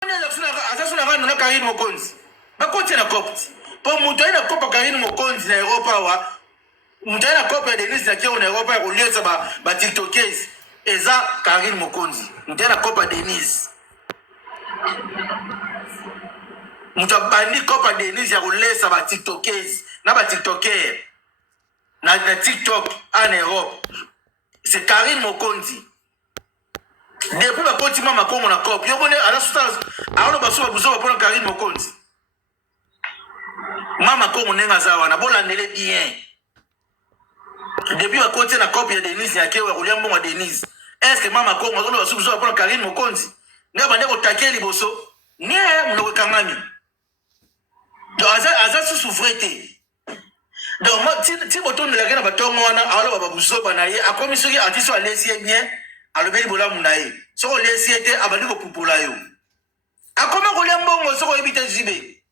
azasuna vanhu na Karine Mokonzi bakoti na copte po mutu aina kopa Karine Mokonzi na Europa wa mutu aina kopa Denise na kio na Europa ya kuliesa ba tiktokers eza Karine Mokonzi mutu aina kopa Denise mutu abandi kopa Denise ya kuliesa ba tiktokers na ba tiktoker na TikTok en Europe c'est Karine Mokonzi. Depuis la côte Mama Congo na cop, yo connais à la sous alors baso babuzo pour Karine Mokonzi. Mama Congo nenga zawa na bola ndele bien. Depuis la côte na cop ya Denise ya kewa kulia mbongo Denise. Est-ce que Mama Congo ono baso babuzo pour Karine Mokonzi? Nga bande ko takeli boso. Nie mnoko kangami. Do aza sous souffrete. Donc moi ti boton de la gena batongo wana alors babuzo banaye akomi soki artiste alesi bien. Alobeli bola munaye soko lesi ete abali ko pupola yo akoma kolia mbongo soko ebite zibe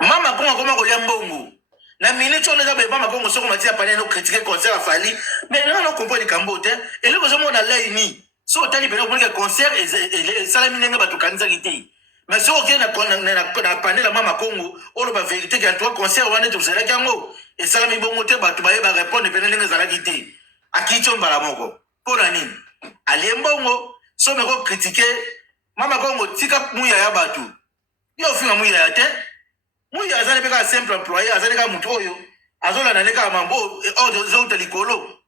Mama Congo akoma kolia mbongo na minute on eza Mama Congo soko matia panel no critiquer concert a Fally mais non comprendre kambote et le besoin na lay ni so tali pena pour que concert et salami nenga batukanisa kiti mais so ok na panel la Mama Congo olo ba vérité que toi concert wana to zela kango et salami bongo te batu ba répondre pena nenga zala kiti akicho mbala moko pona nini alembongo so meko critiquer Mama Congo tika muya ya batu yo finga muya ya te muya azale peka simple employé azale ka mutu oyo azola na leka mambo o zo telikolo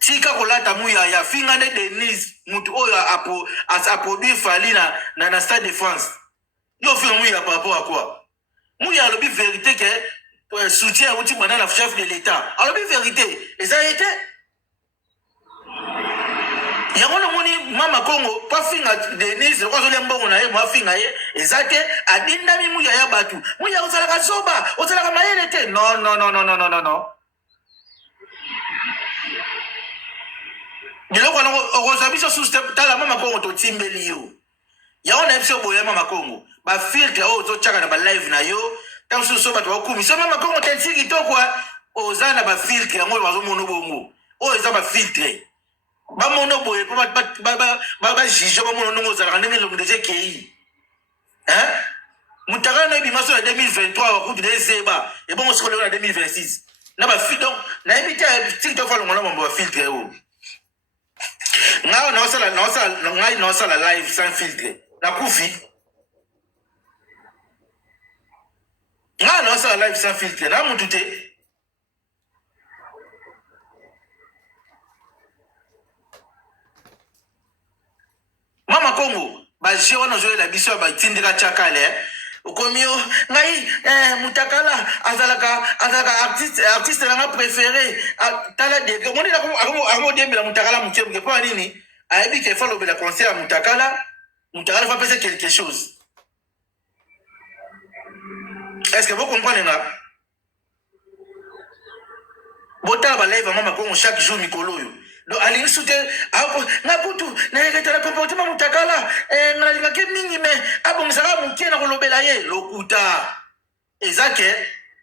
tika kolata muya ya finga ne Denise mutu oyo a produit Fally na Stade de France yo finga muya par rapport à quoi muya lobi vérité que soutien au type de la chef de l'État. Alors, la vérité, les a été. Il y a un Mama Congo, pas finga Denise, quoi je bon on a moi finga les a été à dinami mouya ya batu. Mouya osala soba, osala mayelete. Non. De là on resabi sur sous la Mama Congo to timbeli yo. Il y a un episode boya Mama Congo. Ba filtre o to chaka na ba live na yo. Tant que soba to kumi so Mama Congo tensiki to kwa ozana ba filtre yango bazo mono bongo o eza ba filtre ba mono boye ba jijo ba mono ngo zala ndenge lo ndeze kei mutaka na bimaso ya 2023 wa kutu dezeba et bon on se collera en 2026 na ba filtre donc na ebita TikTok fa longola mambo ba filtre o na osala live sans filtre na kufi non, ça live sans filtre. Là, mon tout est. Mama Congo, bah j'ai on a joué la biso bah tindira chakale. Okomio, ngai mutakala azalaka artiste langa préféré. Tala de on est là comme dembe la mutakala mutembe pas nini. Aibi ke fa lobela concert à mutakala va passer quelque chose. Est-ce que vous comprenez là? Bota ba live Mama Congo chaque jour mikolo yo. Donc ali soute na kutu na yeketa la comportement mutakala na linga ke mingi me abo msaka mukie na kolobela ye lokuta. Ezake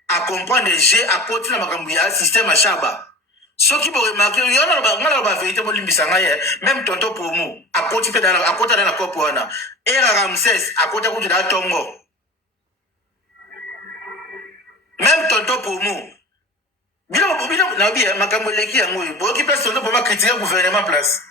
a comprendre j'ai à côté na makambu ya système achaba. Soki bo remarquer yo na ba vérité mo limbisa ngaye même tonto promo à côté pe à côté na kopo wana. Era Ramses à côté kutu da tongo. Même tonton pour nous. Bila na bien makambo leki yango bo ki place tonton pour ma critiquer gouvernement place.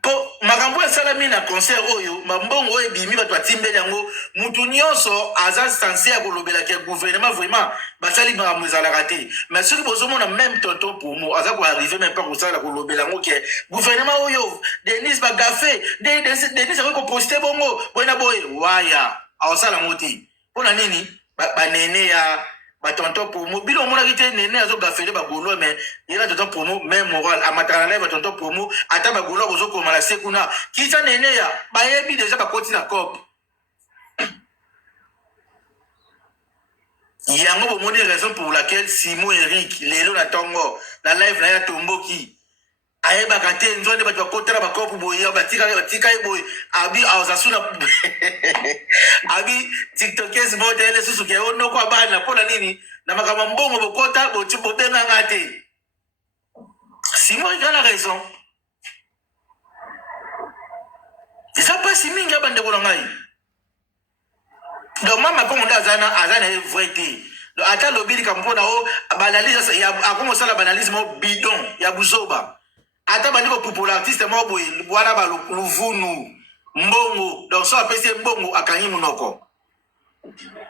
Po makambo ya salami na concert oyo mambongo ebimi bato atimbeli yango mutu nyonso aza censé ya kolobela ke gouvernement vraiment basali makambo ezalaka te mais soki bozomona même tonton pour moi aza koarrive même pas kosala kolobela yango ke gouvernement oyo Denise bagafe Denise akoki koposte bongo boyena boye waya aosala yango te mpona nini banene ya batonton pour moi bino omonaki te nene azogafele bagolo mais yena tonton pour moi même moral amataka na live batonton pour moi ata bagolo akozokoma na se kuna kita nene ya bayebi deja bakoti na cop yango bomoni raison pour laquelle Simon Eric lelo na tongo na live na ya tomboki ayeba kate nzonde bato bakotela bakopu boye batika boye abi azasuna abi tiktokers bote ele susu ke ono kwa bana pona nini na makama mbongo bokota boti bobenga ngate simo ikana raison isa pasi mingi abande ko ngai donc mama ko nda azana vrai donc ata lobili kampona o banalise ya akomo sala banalisme bidon ya buzoba ata bandiko pour l'artiste mo boy wala ba luvunu mbongo donc so apesi mbongo akanyi munoko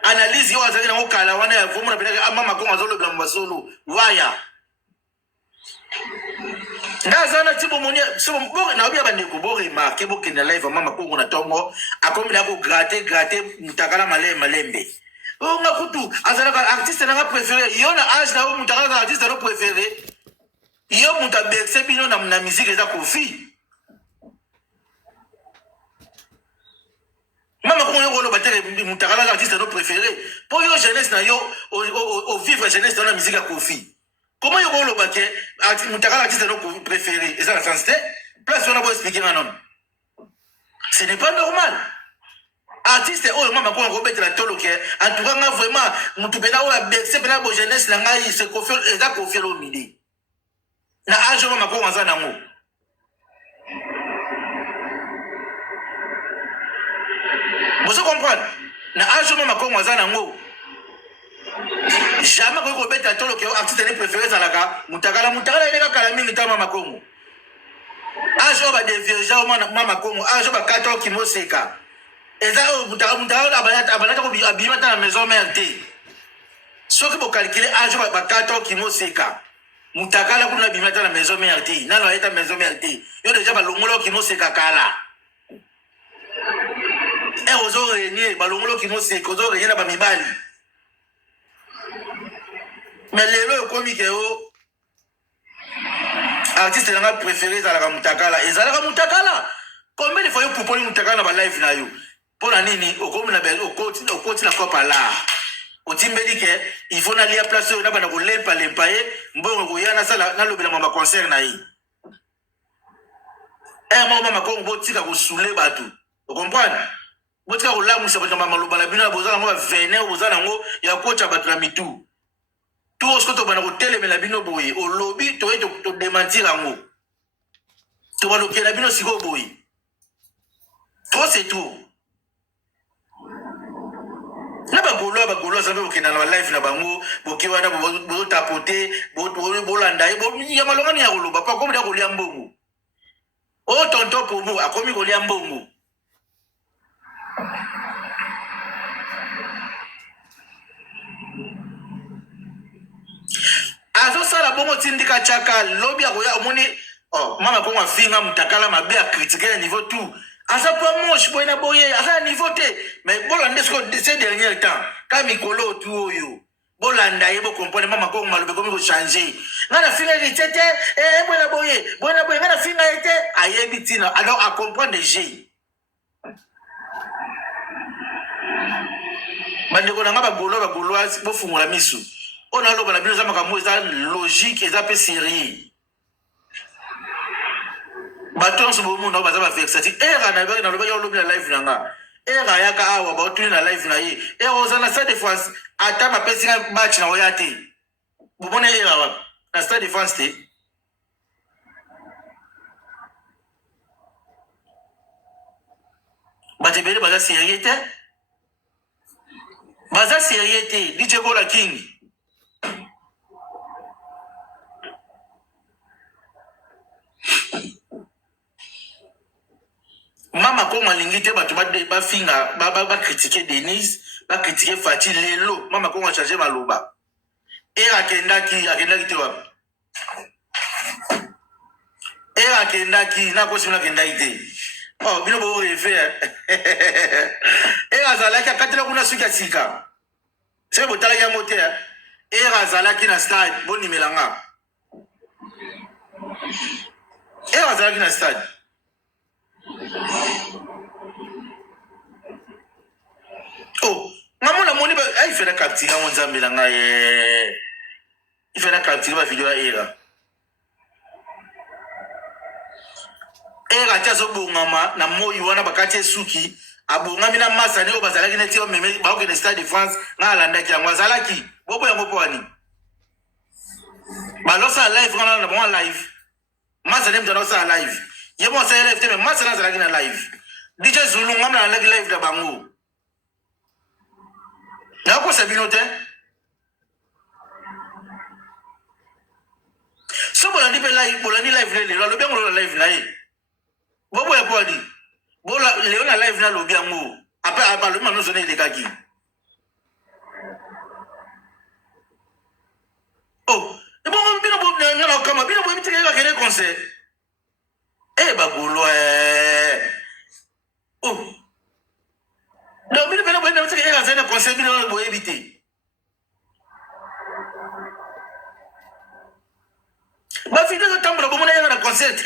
analyse yo azali na okala wana ya vumu na peleka mama ko azolobela mbasolo waya ndazana tibo monia so mbo na obi abandeko bo remarque bo kena live mama ko na tongo akomila ko gratter mutakala malembe oh ngakutu azalaka artiste nanga préféré yo na age na o mutakala artiste no préféré yo mutabekse bino na musique eza kofi mama ko yo lo batere mutakala artiste no préféré pour yo jeunesse na yo au vivre jeunesse dans la musique à kofi comment yo lo baké mutakala artiste no préféré eza la sensité place on a beau expliquer un homme ce n'est pas normal artiste oh mama ko Robert la tolo ke en tout cas vraiment mutu bena o bekse bena bo jeunesse na ngai se kofi eza kofi lo midi na age mama ko wanza nango vous comprenez na age mama ko wanza nango jamais ko Robert la tolo ke artiste ne préféré zalaka mutakala ile kala mingi ta mama ko age ba de vierge mama ko age ba 4 ki moseka eza o mutakala abanata ko abima ta na maison mère té soki bo calculer age ba 4 ki moseka mutakala kuna bimata na maison mère té nalo eta maison mère té yo déjà balongolo ki moseka kala ozo renier balongolo ki moseka ozo renier na ba mibali mais lelo komi ke o artiste nanga préféré zalaka mutakala ezalaka mutakala combien de fois yo proponi mutakala na ba live na yo pona nini okomi na bel okoti na kopa la otimbeli ke il faut na lia place na bana ko lempa ye mbongo ko yana sala na lobela mama concert na yi mama ko botika ko soule batu o comprendre botika ko lamusa batu mama lobala bino bozala ngo vene bozala ngo ya kocha batu na mitu tout ce que to bana ko telemela bino boye o lobby to démentir ngo to bana ko na bino siko boye to c'est tout na bagolo sabe okena na live na bango bokiwa na bo tapoter bo landa bo ya malonga ni ya koloba pa komi da kolia mbongo o tonto pomu akomi kolia mbongo azo sala bongo tindika chaka lobby akoya omoni oh mama ko afinga mutakala mabe a critiquer niveau tout asa pas moche boyna boye asa niveau te mais bolanda ces derniers temps quand mikolo tu oyo bolanda yebo comprendre mama ko malobe komi ko changer ngana finga ritete boyna boye ngana finga ete ayebi tina alors à comprendre j'ai bandeko na ngaba bagolo bo fungola misu ona loba na bino za makambo eza logique eza pe sérieux baton so bomu no baza ba vexati era na ba na loba yo lobi na live nanga era yaka awa ba otuni na live na ye oza na stade de France ata ba pesi match na oyate bubone era wa na stade de France te batebele baza sérieux te DJ Gola King mama ko malingi te bato ba finga ba critiquer Denise ba critiquer Fati lelo mama ko changer maloba akendaki te wa akendaki na ko sina kendaki te oh bino bo refaire azalaki akatela kuna suki asika c'est botala ya moteur azalaki na stade boni melanga azalaki na stade oh ngamona moni ba ai fera kaptinga monzambe langa ifera kaptinga ba video ya era atia azobongama na moi wana bakati esuki abongami na masani oyo bazalaki neti omeme baokende stade de France nga alandaki yango azalaki bobo yango mpo wani balosala live wana na bango live masani mtana osala live ye mo osala live te me masani azalaki na live DJ Zulu ngam na alandaki live na bango nakosa bino te so bolandi mpe live bolandi live lelo alobi yango lola live na ye bobo ya pwadi bola leo na live na lobi yango apre alobi manozo na elekaki oh ebongo bino ngana okama bino boyebi teke bakende concert bagolo oh donc bino pene boyebi teke azali na concert bino boyebi te bafide kotambola bomona yanga na concert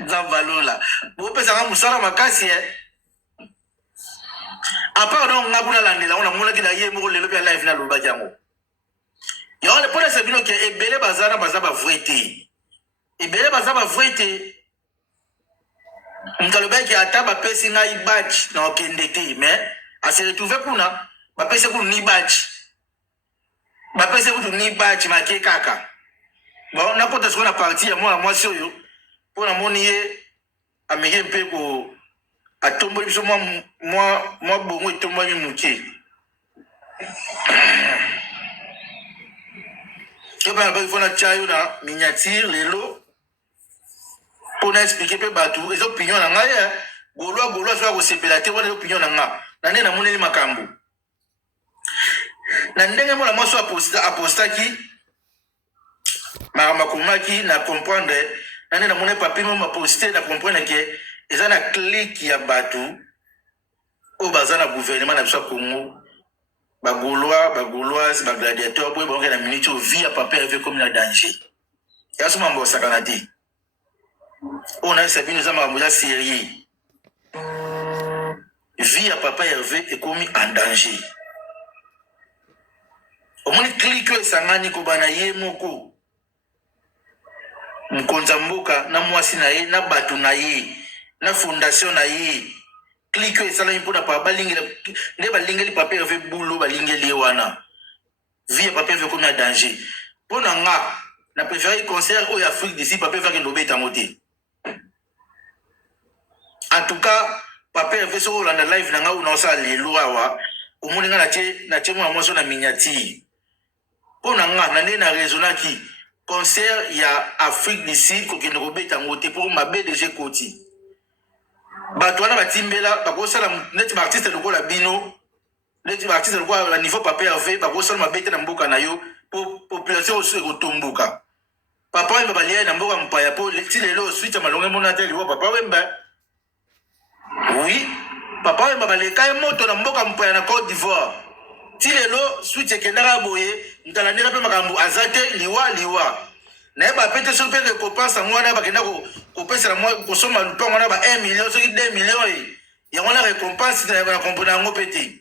nzambalola bopesanga mosala makasi apart donc nga kuna landela ona monaki na ye moko lelo mpe live na lobaki yango yango mpona esa bino ke ebele bazana baza bavrai te ebele baza bavrai te moto alobaki ata bapesi ngai badge na okende te mais ase retrouve kuna bapesi kutu ni badge bapesi kutu ni badge make kaka bon nakota sikoyo na parti ya mwana mwasi oyo mpo namoni ye ameki mpe ko atomboli biso mwa bongo etombami moke epana baki fona tia yo na miniature lelo mpona explike mpe bato eza opinion na ngai golwa soki akosepela te wana eza opinion na nga na nde namoneli makambo na ndenge mwana mwasi apostaki makambo akomaki na comprendre na nde namoni papier mo maposte na comprendre ke eza na clique ya bato oyo baza na gouvernement na biso ya Congo bagauloise bagladiateur boye baoke na minute oyo vie ya papa herve komi na danger yaso mambo osakana te oyo nayesa bino eza makambo eza sérieux vie ya papa herve ekomi en danger omoni clique oyo esangani kobana ye moko mokonzi ya mboka na mwasi na ye na bato na ye na fondation na ye clique oyo esalami mpona nde balingeli papa herve bulo balingeli ye wana vie ya papa herve komi na danger mpona nga na préféré concert oyo afrique d'ici papa herve akende obetango te en tout cas papa herve soki olanda live na nga oyo naosala lelo awa omoni nga natie mwana mwasi na miniature mpona nga na nde na raisonnaki concert ya Afrique du Sud kokende kobeta yango te mpo mabe deja ekoti bato wana batimbela bakosala neti baartiste lokola bino neti baartiste lokola na niveau papa herve bakosala mabe te na mboka na yo mpo population osu ekotomboka papa wemba balia ye na mboka mopaya mpo ti lelo suite ya malonge mona te liwo papa wemba oui papa wemba baleka ye moto na mboka mopaya na Côte d'Ivoire ti lelo suite ekendaka boye ntalandela mpe makambo aza te liwa nayeba mpe te soki mpe récompense yango wana bakenda kopesela mwa kosomba lupango wana ba 1 million soki 2 million yango wana récompense na kompona yango mpe te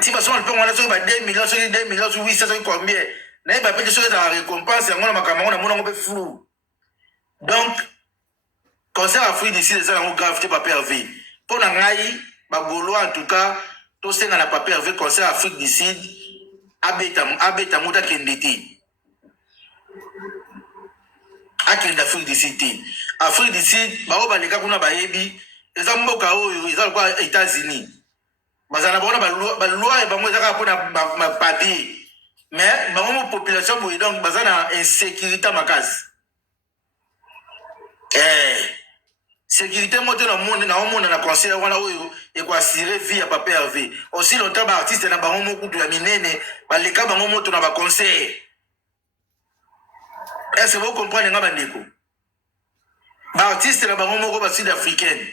ti basomba lupango wana soki ba 2 million soki 2 million soki 800 soki combien nayeba mpe te soki ezala récompense yango na makambo yango namona yango mpe flou donc concert Afrique d'ici eza yango grave te papa herve mpo na ngai bagolo en tout cas tosenga na papa herve concert Afrique du Sud abeta moto akende te akende Afrique du Sud te Afrique du Sud bao baleka kuna bayebi eza mboka oyo eza lokola États-Unis bazala na bango baloi bango ezaka mpona mapapier mais bango mo population boye donc baza na insécurité makasi sécurité moto na omona na concert wana oyo ekoassire vie ya papa herve aussi longtemps baartiste na bango mokutu ya minene baleka bango moto na baconcert est-ce que vous comprenez nga bandeko baartiste na bango moko basud africaine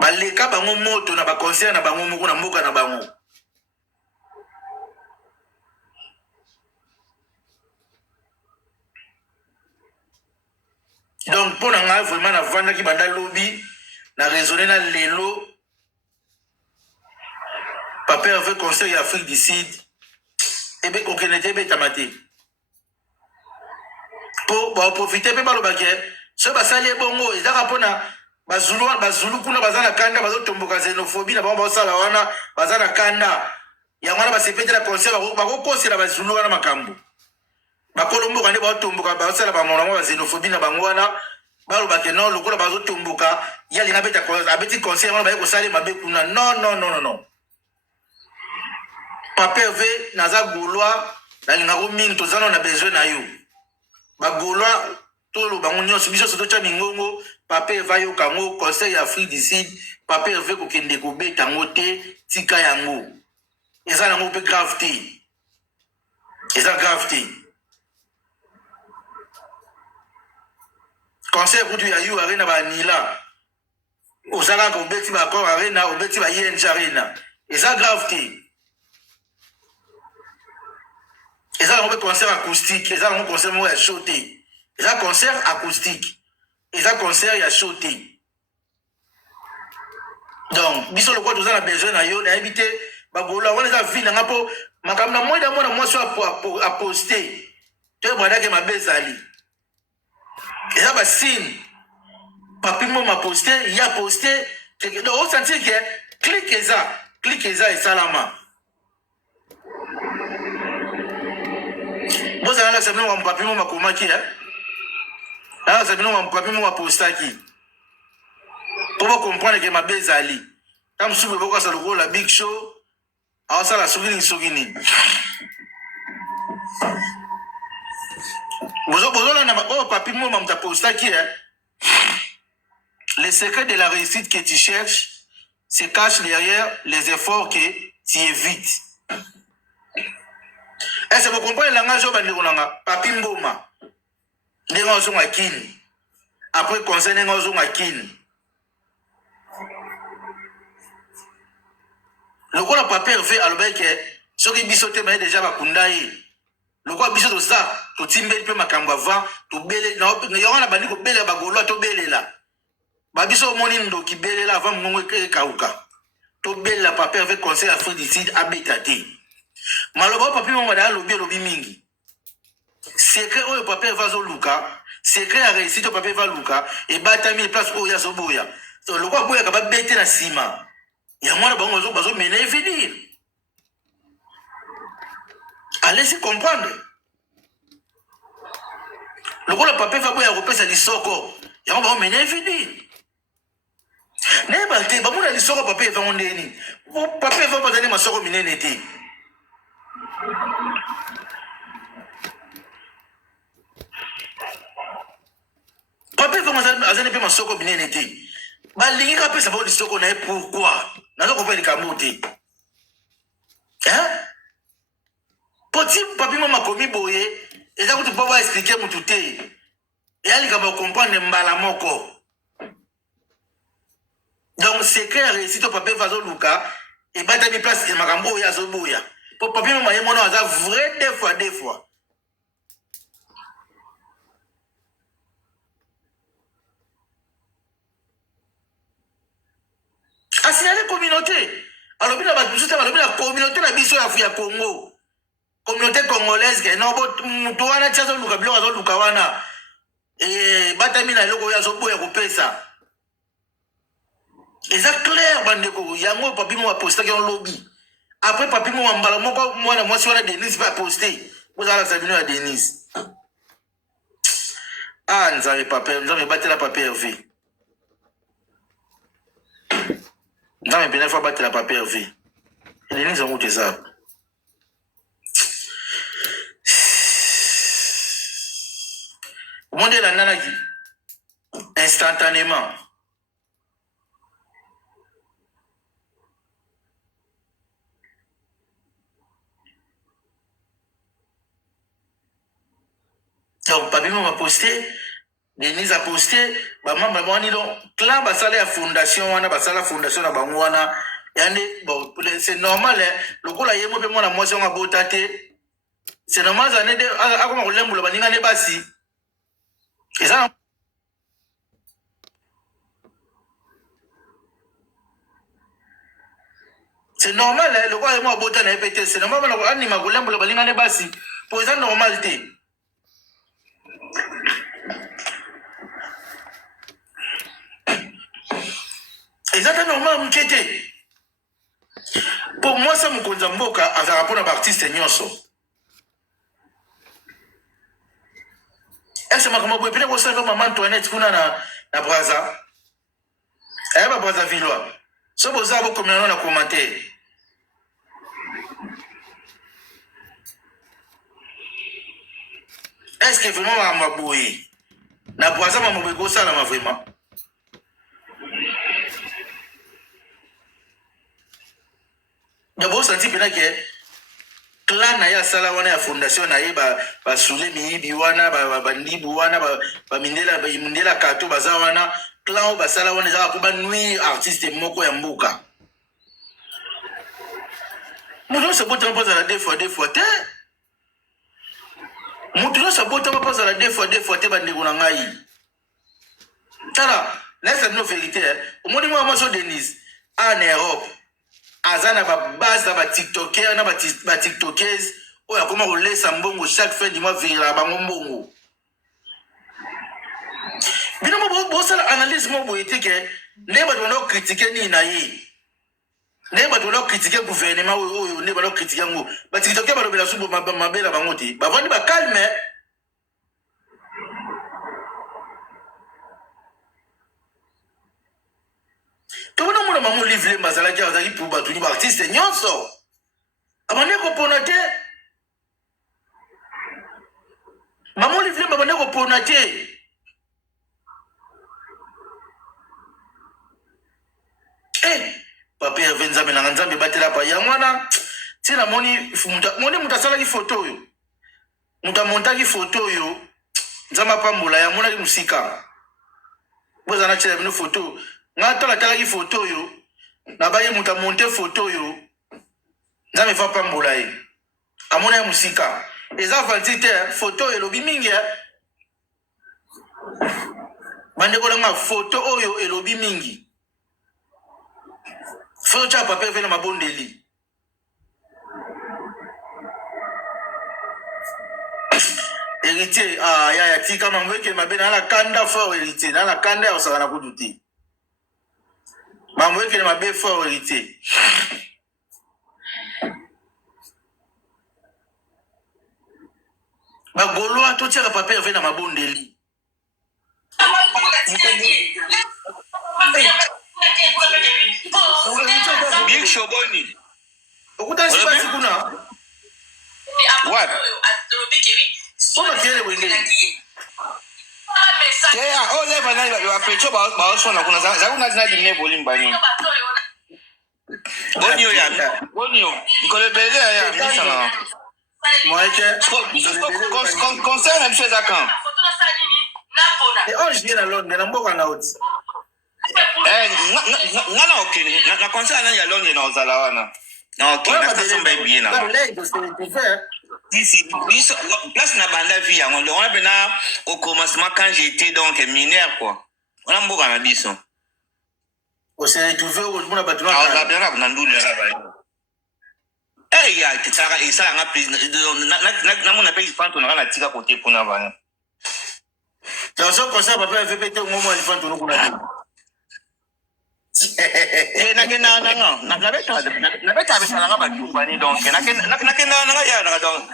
baleka bango moto na baconcert na bango moko na mboka na bango donc mpo na ngai vraiment navandaki banda lobi na raisonné na lelo papa herve concert ya Afrique du Sud ebe kokende te ebetama te pour profiter pe balo baké so basali bongo ezaka pona bazulu kuna bazana kanda bazotomboka xénophobie na bango basala wana bazana kanda yango wana basepetela conseil bakokosela bazulu wana makambo bakolomboka nde baotomboka basala bamonamo ba xénophobie na bango wana balobake non lokola bazotomboka yalinga abeti conseil wana baye kosala mabe kuna non Papa Hervé naza gaulois nalingako mingi tozana na besoin na yo bagaulois tolo bango nyonso biso soto tya mingongo Papa Hervé yoka yango conseil ya Afrique du Sud Papa Hervé kokende kobeta yango te tika yango eza nango mpe grave te eza grave te conseil kutu ya yo arena banila ozalaka obeti bakor arena obeti bayenj arena eza grave te eza nango mpe concert acoustique eza nango concert moko ya show te eza concert acoustique eza concert ya show te donc biso lokola toza na besoin na yo nayebi te bagolola wana eza ville nanga mpo makambo na mwenda mwana mwasi aposte toyebwadake mabe ezali eza basine papi moma poste ya poste osentir ke clike eza esalama bozala lakisa bino mapapi moma akomaki lakisa bino mapapi moma apostaki po bocomprendre ke mabe ezali ta mosuku ebokasa lokola big show awasala soki nini bozolanda oyo papi moma moto apostaki le secret de la réussite que tu cherches se cache derrière les efforts que tu évites. Est-ce que vous comprenez le langage de papi mboma ndenge ozonga kini après conseil ndenge ozonga kini lokola Papa Hervé alobaki soki biso te baye déjà bakunda ye lokola biso toza totimbeli mpe makambo avant tobele yango na bandi kobelela bagoloa tobelela babiso omoni ndoki belela avant mongongo ekauka tobelela Papa Hervé conseil Afrique du Sud abeta te maloba papi moma da lobi mingi secret oyo Papa Hervé azoluka secret ya réussite oyo Papa Hervé aluka ebatami place oyo azoboya lokola boyaka babete na nsima yango wana bango bazomena evenir allez-y comprendre lokola Papa Hervé boya kopesa lisoko yango bazomena evenir nayeba te bamona lisoko Papa Hervé ngo ndeni Papa Hervé bazali masoko minene te Papa Hervé azali mpe masoko minene te balingi kapesa bao lisoko na ye pourquoi nazo kopesa likambo te poti papi mama komi boye eza kuti mpo baexplike mutu te eya likambo comprendre mbala moko donc secret ya réussite o Papa Hervé azoluka ebatami place makambo oyo azoboya mpo papi mama ye mona aza vrai deux fois asignale communauté alobi na bato mosusu balobi na communauté na biso ya Congo communauté congolaise ke no moto wana ti azoluka biloko azoluka wana batami na eloko oyo azoboya kopesa eza clair bandeko yango papi mo apostaki on lobi après papi mo mbala moko mwana mwasi wana Denise pa poster bozala sa bino ya Denise nzambe batela Papa Hervé nzambe pene fa batela Papa Hervé Denise yango teza monde la nanaki instantanément donc papi m'a posté Denise a posté bamamba mwani donc clan basala ya fondation wana basala fondation na bango wana yande bon c'est normal lokola yemo pe mwana mwasi nga bota te c'est normal za nede akoma kolembulo baninga ne basi eza c'est normal lokola yemo bota na epete c'est normal bana anima kolembulo baninga ne basi po eza normal te ezata normal mukete. Pour moi ça mukonza mboka azala pona ba artiste nyonso. Est-ce que je peux vous maman Antoinette kuna na Braza? Eh ba Braza Villois. So boza bo comme na commenter. Est-ce que vraiment ma boye? Na Braza maman bo go sala ma vraiment. D'abord senti pena que clan na ya sala wana ya fondation na ye ba sule miyibi wana ba ndibu wana ba mindela kato baza wana clan ba sala wana za ko ba nuire artiste moko ya mbuka. Mutu se bota mpoza la deux fois te. Mutu se bota mpoza la deux fois te ba ndeko na ngai. Tala, laisse nous vérité. Au moins moi so Denise en Europe. Azana ba base na ba TikToker na ba TikTokers oya koma kolesa mbongo chaque fin du mois vira bango mbongo. Bino bo sala analyse mo boyete ke ne ba dono critiquer ni na ye. Ne ba dono critiquer gouvernement oyo ne ba dono critiquer ngo. Ba TikToker ba lobela subo mabela bango te. Ba vandi ba calme. Tout le monde m'a livré mazala qui a dit pour battre les artistes nyonso. Abane ko ponate. Maman livré abane ko ponate. Papa Venza na nzambe batela pa ya mwana. Tina moni mutasala ki photo yo. Mutamonta ki photo yo. Nzama pambula ya mwana ki musika. Boza na chela bino photo. Nga tala ki photo yo. Na baye mutamonte photo yo. Nzame fa pambula ye. Amona ya musika. Eza validité photo elobi mingi. Bande ko nga photo oyo elobi mingi. Faut cha papa vena mabondeli. Héritier ya tika mamweke mabena na kanda fort héritier na kanda osaka na kuduti. Mamweke mabe fort héritier. Bagolo to tia papa vena mabondeli. Big Shoboni. Okuta si basi kuna. What? Soma kiele wengine. Yeah, oh leva na wa pecho ba so na kuna za kuna na dine volume bani. Bonio ya. Bonio. Nkolebele ya bisa na. Moike. Concert na mshe za kan. Et on je viens à Londres, na mboka na oti. Ngana okay. Na concert na ya Londres na ozala wana. Na okay, na kasomba bien na. Ici, place na banda vie yango. On a bena au commencement quand j'étais donc mineur quoi. On a mboka na biso. On s'est retrouvé au monde batuna. Ah, on a bien na ndulu ya ba. Eh ya, kitaka isa nga please na mon appel fanto na tika côté pona bana. Dans ce concert papa fait péter au moment il fanto kuna. Na beta besala nga ba kubani donc na ya na donc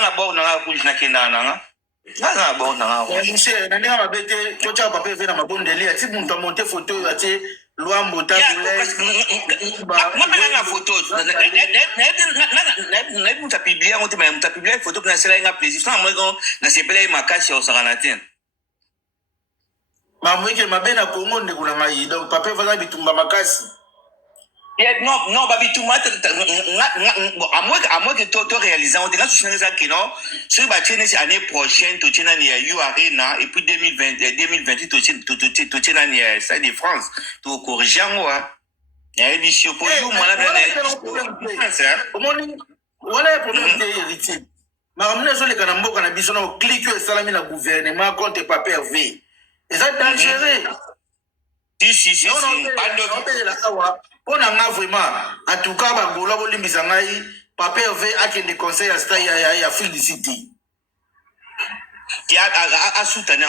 na bo na kuji na kenda na na bo na monsieur na nga mabete chocha papa fait na mabondeli ati muntu monter photo ati Luambo tabule na photo na muta publier ngote ma muta publier photo na sela nga plaisir ça moi na sepela makashi au sakanatin. Mamweke mabena Kongo ndekuna ngai donc papa vaza bitumba makasi. Non ba bitumba à moi que to réaliser on dirait sur ça que non sur ba tiene année prochaine to tiene ni U Arena et puis 2028 to tiene ni Stade de France to corriger moi. Ya édition pour you moi là voilà problème de héritier. Maramna zo le kana mboka na biso na clique yo salami na gouvernement contre papa Hervé. Et ça dangereux. Si. On a vraiment, en tout cas, Bagola, Bolimbizangaï, papa Hervé a des conseils à Stay à Félicité. Il y a soutenir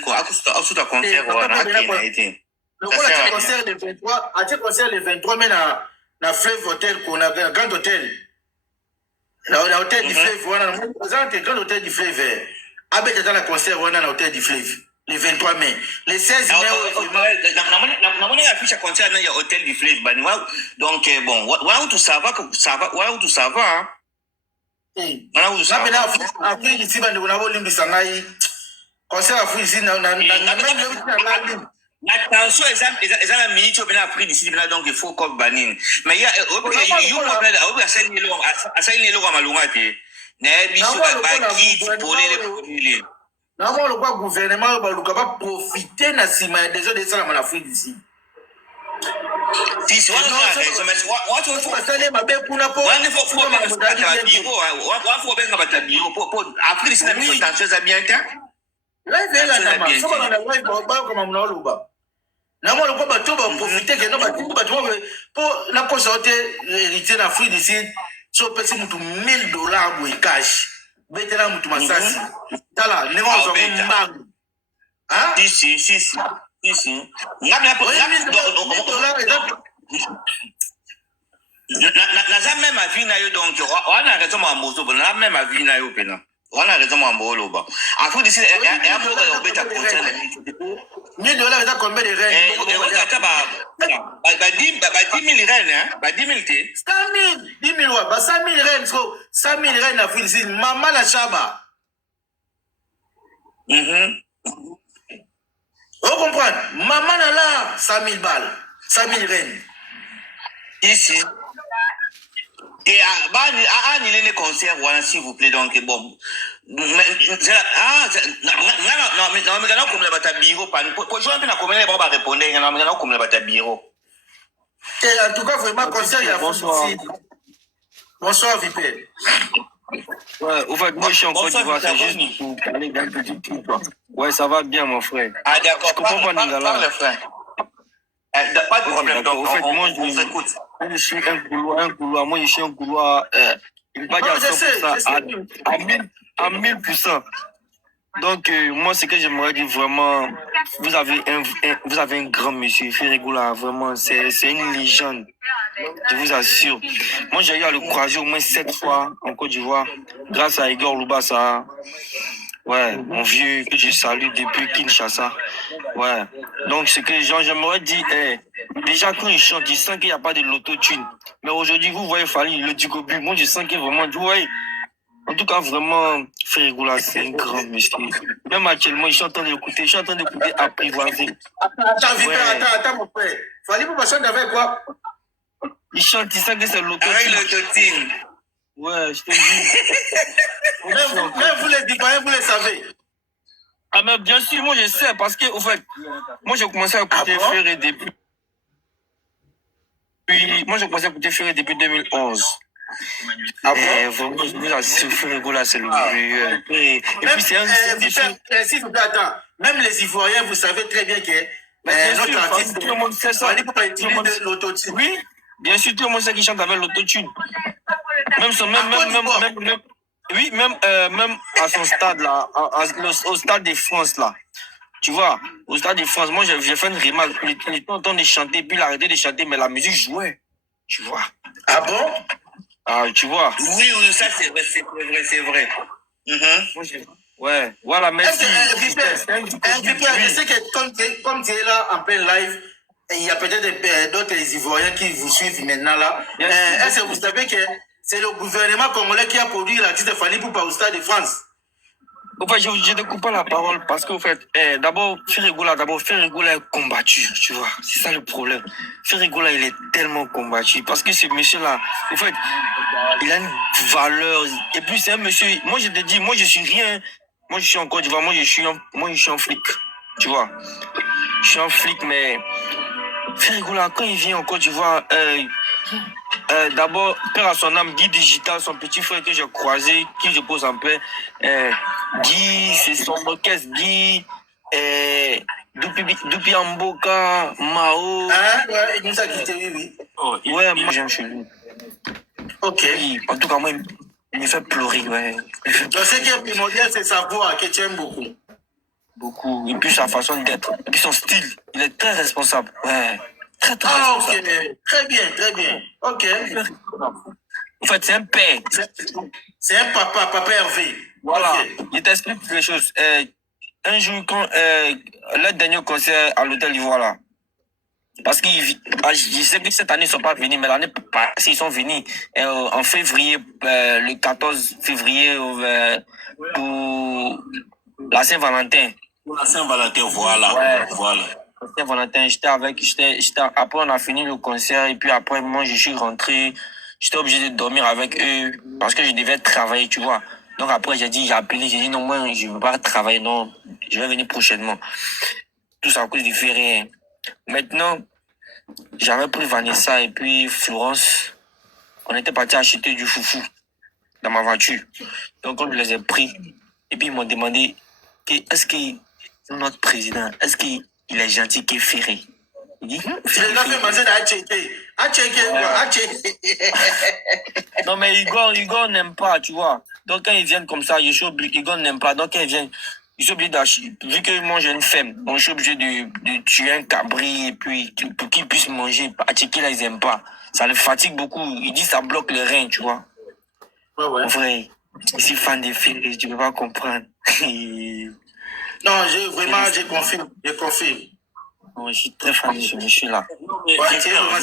quoi, à soutenir concert, on a été. Le rôle a concert le 23, a concert le 23, mais na Fleuve Hotel, qu'on a Grand Hôtel. La hôtel du Fleuve, on a Grand Hôtel du Fleuve. Avec dans la concert, on a l'hôtel du Fleuve. Le 23 mai. Le 16 mai, on a affiché à concert dans l'hôtel du Fleuve. Donc, bon, voilà où tout ça va. Voilà où tout ça va. Voilà où tout ça va. Après, ici, on a volé du Sangaï. Concert à fou ici, on a même attention, ils ont la minute au Afrique d'ici, donc il faut qu'on banine. Mais il y a le gouvernement va profiter des autres de en Afrique d'ici. Si Namo le quoi bateau va profiter que non bateau pour la cause héritier d'Afrique d'ici so pèse mutu $1000 boy cash betela mutu masasi tala négo zo mbangu hein si ngabla pour na za même avis na yo donc on a raison ma mozo na même avis na yo pena on a raison ma mbolo ba Afrique d'ici et après on beta concert $1000 ça combien de reines? Bah 10 000 reines, hein? Bah 10 000 t'es. 100 000, 10 000 ouais. Bah 100 000 reines, 100 000 reines à Philippines. Maman la chaba. Vous comprenez? Maman la là, 100 000 balles. 100 000 reines. Ici. Et il est les concerts, voilà, s'il vous plaît, donc bon. Non, mais comme le batabiro, pour jouer un peu la commune, on va répondre, non, comme le batabiro. En tout cas, vraiment, concert, il y a bonsoir. Bonsoir, Vipé. Ouais, au fait, moi je suis en Côte d'Ivoire, c'est juste pour parler d'un petit truc, quoi. Ouais, ça va bien, mon frère. Ah, d'accord, je comprends pas Ningala. Parle, frère. Pas de problème, donc au fait, moi, je écoute. Je suis un couloir, moi je suis un couloir, il va dire à 1000%. Donc, moi, ce que j'aimerais dire vraiment, vous avez un grand monsieur, Ferregoula, vraiment, c'est une légende, je vous assure. Moi, j'ai eu à le croiser au moins 7 fois en Côte d'Ivoire, grâce à Igor Loubassa. Ouais, mon vieux, que je salue depuis Kinshasa. Ouais. Donc, ce que j'aimerais dire est, déjà, quand il chante, il sent qu'il n'y a pas de l'autotune. Mais aujourd'hui, vous voyez Fali, le Dugobu, moi, je sens qu'il vraiment, vous voyez, en tout cas, vraiment, Ferregoula, c'est un grand monsieur. Même actuellement, je suis en train d'écouter, Apprivoisé. Attends, mon frère. Fali, vous passez avec quoi? Il chante, il sent que c'est l'autotune. Avec l'autotune. Ouais, je te dis. Même vous les Ivoiriens, vous les savez. Ah, mais bien sûr, moi je sais, parce que, au fait, moi j'ai commencé à écouter Ferré depuis. Moi j'ai commencé à écouter Ferré depuis 2011. Ah bon? Vraiment, je vous assure, Ferregoula, c'est le meilleur. Et puis c'est un. S'il vous plaît, attends. Même les Ivoiriens, vous savez très bien que notre artiste. Tout le monde sait ça. Tout le monde sait l'autotune. Oui, bien sûr, tout le monde sait qu'il chante avec l'autotune. Même à son stade là, au stade de France là, tu vois, au stade de France, moi j'ai fait une remarque, il était en train de chanter, puis il a arrêté de chanter, mais la musique jouait, tu vois. Ah bon? Ah, tu vois. Oui, ça c'est vrai. Ouais, voilà, merci. Je sais que comme tu es là en plein live, il y a peut-être d'autres Ivoiriens qui vous suivent maintenant là. Est-ce que vous savez que c'est le gouvernement congolais qui a produit l'artiste Fali Poupa au Stade de France? En fait, je ne coupe pas la parole parce qu'en fait, d'abord, Ferregoula est combattu, tu vois. C'est ça le problème. Ferregoula, il est tellement combattu parce que ce monsieur-là, en fait, il a une valeur. Et puis, c'est un monsieur, moi je te dis, moi je suis rien. Moi je suis en Côte d'Ivoire, moi je suis un flic, tu vois. Je suis un flic, mais Ferregoula, quand il vient en Côte d'Ivoire, d'abord, père à son âme, Guy Digital, son petit frère que j'ai croisé, qui je pose en paix. Guy, c'est son orchestre, Guy, Dupi Amboka, Mao. Ah, ouais, il nous a quitté, oui. Ouais, moi j'aime chez lui. Ok. Oui, en tout cas, moi, il me fait pleurer, ouais. Donc, ce qui est primordial, c'est sa voix que tu aimes beaucoup. beaucoup. Et puis sa façon d'être. Et puis son style. Il est très responsable. Ouais. Très, très Ah, responsable. ok. Très bien, très bien. Ok. En fait, c'est un père. C'est un papa Hervé. Voilà. Ok. Je t'explique quelque chose. Un jour, quand leur dernier concert à l'hôtel Ivoire, là, parce que je sais que cette année, ils ne sont pas venus, mais l'année passée, ils sont venus en février, le 14 février, pour la Saint-Valentin. Pour la Saint-Valentin, voilà. Ouais. Voilà. Saint-Valentin, après, on a fini le concert, et puis après, moi, je suis rentré. J'étais obligé de dormir avec eux, parce que je devais travailler, tu vois. Donc après, j'ai appelé, j'ai dit non, moi, je ne veux pas travailler, non, je vais venir prochainement. Tout ça à cause du ferry. Maintenant, j'avais pris Vanessa et puis Florence. On était parti acheter du foufou dans ma voiture. Donc, on les a pris. Et puis, ils m'ont demandé est-ce que notre président, est-ce qu'il est gentil qu'il est ferré? Il dit Tu les as fait manger à checker. À checker, à checker. non, mais Igor n'aime pas, tu vois. Donc, quand ils viennent comme ça, Igor n'aime pas. Donc, quand ils viennent, je suis obligé d'acheter. Vu que moi, j'ai une femme, donc je suis obligé de tuer un cabri et puis pour qu'ils puissent manger. À checker, là, ils n'aiment pas. Ça les fatigue beaucoup. Ils disent que ça bloque les reins, tu vois. Ouais, ouais. En vrai, je suis fan des films, tu ne peux pas comprendre. Non, je confirme. Je confirme. Moi, je suis très fan de ce monsieur-là. Ouais,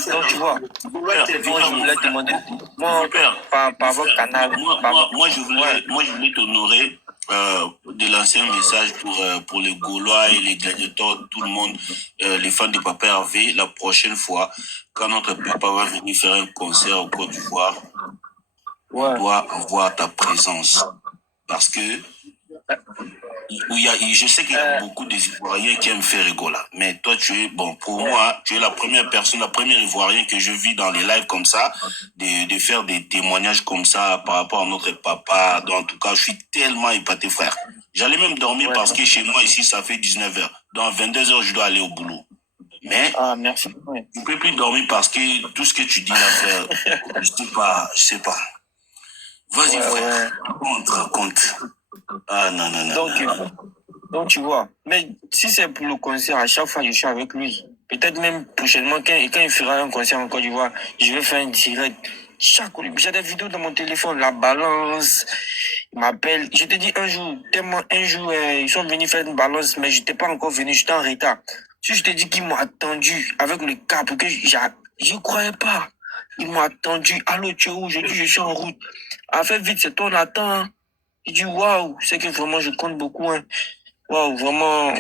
Donc, tu vois, moi, je voulais demander, moi, par votre canal, Moi, je voulais t'honorer de lancer un message pour les Gaulois et les gladiateurs, tout le monde, les fans de Papa Hervé. La prochaine fois, quand notre papa va venir faire un concert au Côte d'Ivoire, on doit avoir ta présence. Parce que je sais qu'il y a beaucoup d'Ivoiriens qui aiment faire Rigola. Mais toi, pour moi, tu es la première personne, la première Ivoirienne que je vis dans les lives comme ça, de faire des témoignages comme ça par rapport à notre papa. Donc, en tout cas, je suis tellement épaté, frère. J'allais même dormir parce que chez moi, ici, ça fait 19h. Donc, à 22h, je dois aller au boulot. Mais, merci. je ne peux plus dormir parce que tout ce que tu dis là, frère, je sais pas. Vas-y, frère. Raconte. Ah, non. Donc, tu vois, mais si c'est pour le concert, à chaque fois, je suis avec lui. Peut-être même prochainement, quand il fera un concert en Côte d'Ivoire, je vais faire un direct. J'ai des vidéos dans mon téléphone, la balance, il m'appelle. Je te dis un jour, ils sont venus faire une balance, mais je n'étais pas encore venu, j'étais en retard. Si je te dis qu'ils m'ont attendu avec le cap, que je croyais pas. Ils m'ont attendu. Allô, tu es où? Je dis, je suis en route. Fais vite, c'est toi, on attend. Je dis, waouh, c'est que vraiment, je compte beaucoup. Hein. Waouh, vraiment,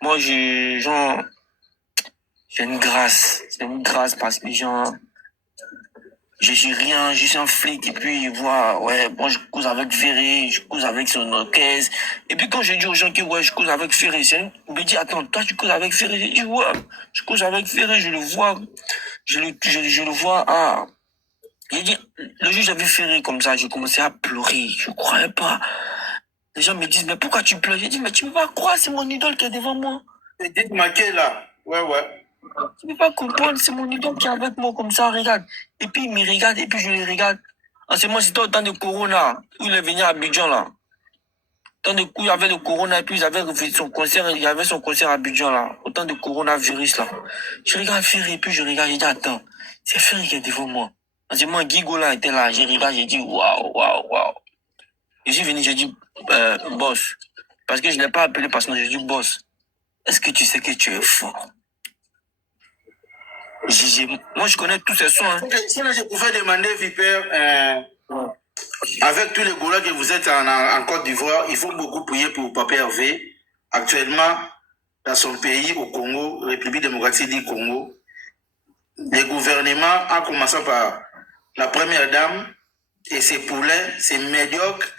moi, j'ai une grâce. C'est une grâce parce que, je suis rien, je suis un flic. Et puis, ils voient, ouais, moi, je cause avec Ferré, je cause avec son orchestre. Et puis, quand je dis aux gens que, ouais, je cause avec Ferré, ils me disent, attends, toi, tu causes avec Ferré? Je dis, ouais, je cause avec Ferré, je le vois. Je le vois, J'ai dit, le jour où j'ai vu Ferré comme ça, j'ai commencé à pleurer. Je ne croyais pas. Les gens me disent, mais pourquoi tu pleures? J'ai dit, mais tu ne peux pas croire, c'est mon idole qui est devant moi. C'est dit maqué là. Ouais. Tu ne peux pas comprendre, c'est mon idole qui est avec moi comme ça, regarde. Et puis il me regarde, et puis je le regarde. En ce moment, c'était au temps de Corona, où il est venu à Abidjan là. Au temps de coup, il y avait le Corona, et puis il avait son concert à Abidjan là. Au temps de coronavirus là. Je regarde Ferré, et puis je regarde, j'ai dit, attends, c'est Ferré qui est devant moi. En ce moment, Guigo là était là, j'ai regardé, j'ai dit, waouh. Je suis venu, j'ai dit, boss. Parce que je ne l'ai pas appelé parce que j'ai dit, boss, est-ce que tu sais que tu es fort? Moi, je connais tous ces sons. Hein. Si je pouvais demander, Viper, avec tous les Gaulois que vous êtes en Côte d'Ivoire, il faut beaucoup prier pour Papa Hervé. Actuellement, dans son pays, au Congo, République démocratique du Congo, les gouvernements, en commençant par la première dame et ses poulets, ses médiocres,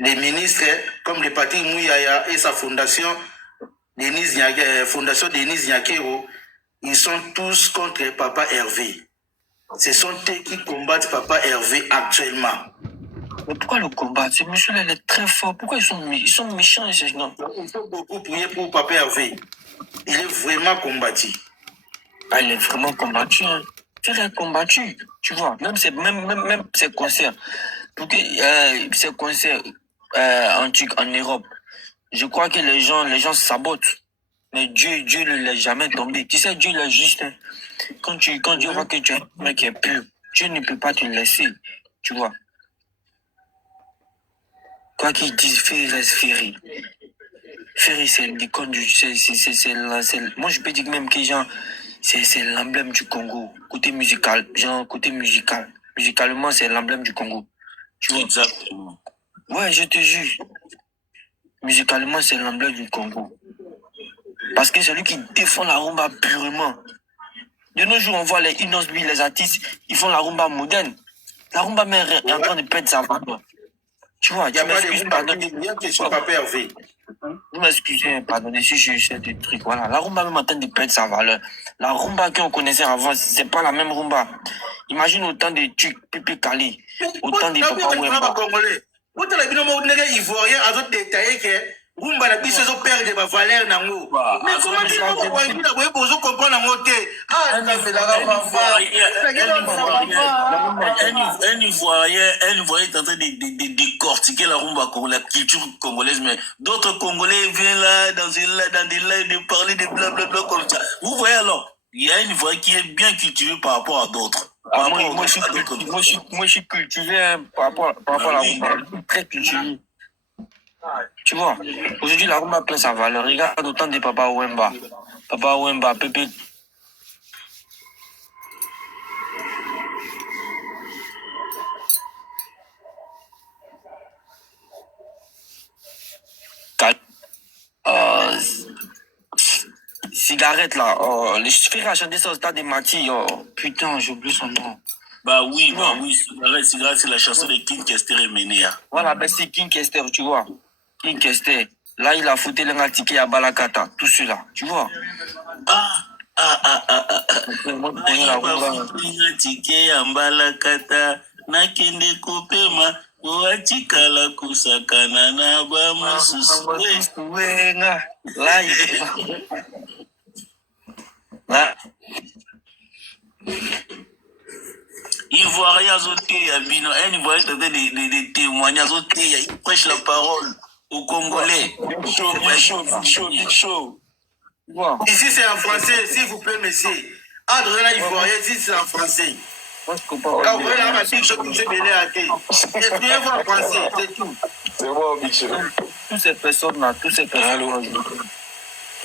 les ministres comme le parti Mouyaya et sa fondation Denise Nyakero, ils sont tous contre Papa Hervé. Ce sont eux qui combattent Papa Hervé actuellement. Mais pourquoi le combattre? Ce monsieur-là, il est très fort. Pourquoi ils sont méchants, ces gens? Il faut beaucoup prier pour Papa Hervé. Il est vraiment combattu. Il est vraiment combattu. Hein. Il est combattu, tu vois. Même ses concerts. Pour que ces concerts en Europe, Je crois que les gens sabotent. Mais Dieu ne laisse jamais tomber. Tu sais, Dieu il est juste. Hein. Quand Dieu voit que tu es un mec qui est pur, Dieu ne peut pas te laisser. Tu vois. Quoi qu'ils disent, Ferry reste Ferry. Ferry, c'est l'icône du. Moi, je peux dire même que genre, c'est l'emblème du Congo. Côté musical. Genre, côté musical. Musicalement, c'est l'emblème du Congo. Tu vois. Exactement. Ouais, je te jure. Musicalement, c'est l'emblème du Congo. Parce que c'est lui qui défend la rumba purement. De nos jours, on voit les Inosby, les artistes, ils font la rumba moderne. La rumba mère est en train de perdre sa valeur. Tu vois, Il n'y a tu pas de m'excuses, rumba pardonnez. qui ne sont pas pervers. Vous m'excusez, pardonnez si je sais des trucs. Voilà, la rumba même en train de perdre sa valeur. La rumba qu'on connaissait avant, c'est pas la même rumba. Imagine autant de trucs, Pépé Kali, autant de Papa Wemba. Vous avez vu Ivoirien, à d'autres détails que rumba la biso zo perdre ma valeur nango. Mais comment tu peux voir une fois vous comprendre nango te? Ah, ça fait la Un Ivoirien est en train de décortiquer la rumba, la culture congolaise, mais d'autres Congolais viennent là, dans des lives, de parler de blablabla comme ça. Vous voyez alors, il y a un Ivoirien qui est bien cultivé par rapport à d'autres. Moi, je suis cultivé hein, par rapport à la rumba. Très cultivé. Tu vois, aujourd'hui, la rumba perd sa valeur. Regarde autant de Papa Wemba. Papa Wemba, Pépé. Cigarette là, les frères à chanter ça au stade de Mati, putain, j'ai oublié son nom. Bah oui, Cigarette, c'est la chanson de King Kester et Menea. Voilà, ben c'est King Kester, tu vois. King Kester. Là, il a foutu le ticket à Balakata, tout cela, tu vois. Ticket à Balakata, nakende kopema, oatikala kusakana na ba masusu. Là, là. Ivoirien azoté, Albino, un Ivoirien qui a des témoignages azoté, il prêche la parole aux Congolais. Big show. Wow. Ici c'est en français, s'il vous plaît, monsieur. Ah, dans la Ivoirien, ici c'est en français. Moi, je comprends. Quand vous voyez la machine, je vous ai mêlé à thé. Écrivez-vous en français, c'est tout. C'est bon, Big Show. Toutes ces personnes-là, Allô.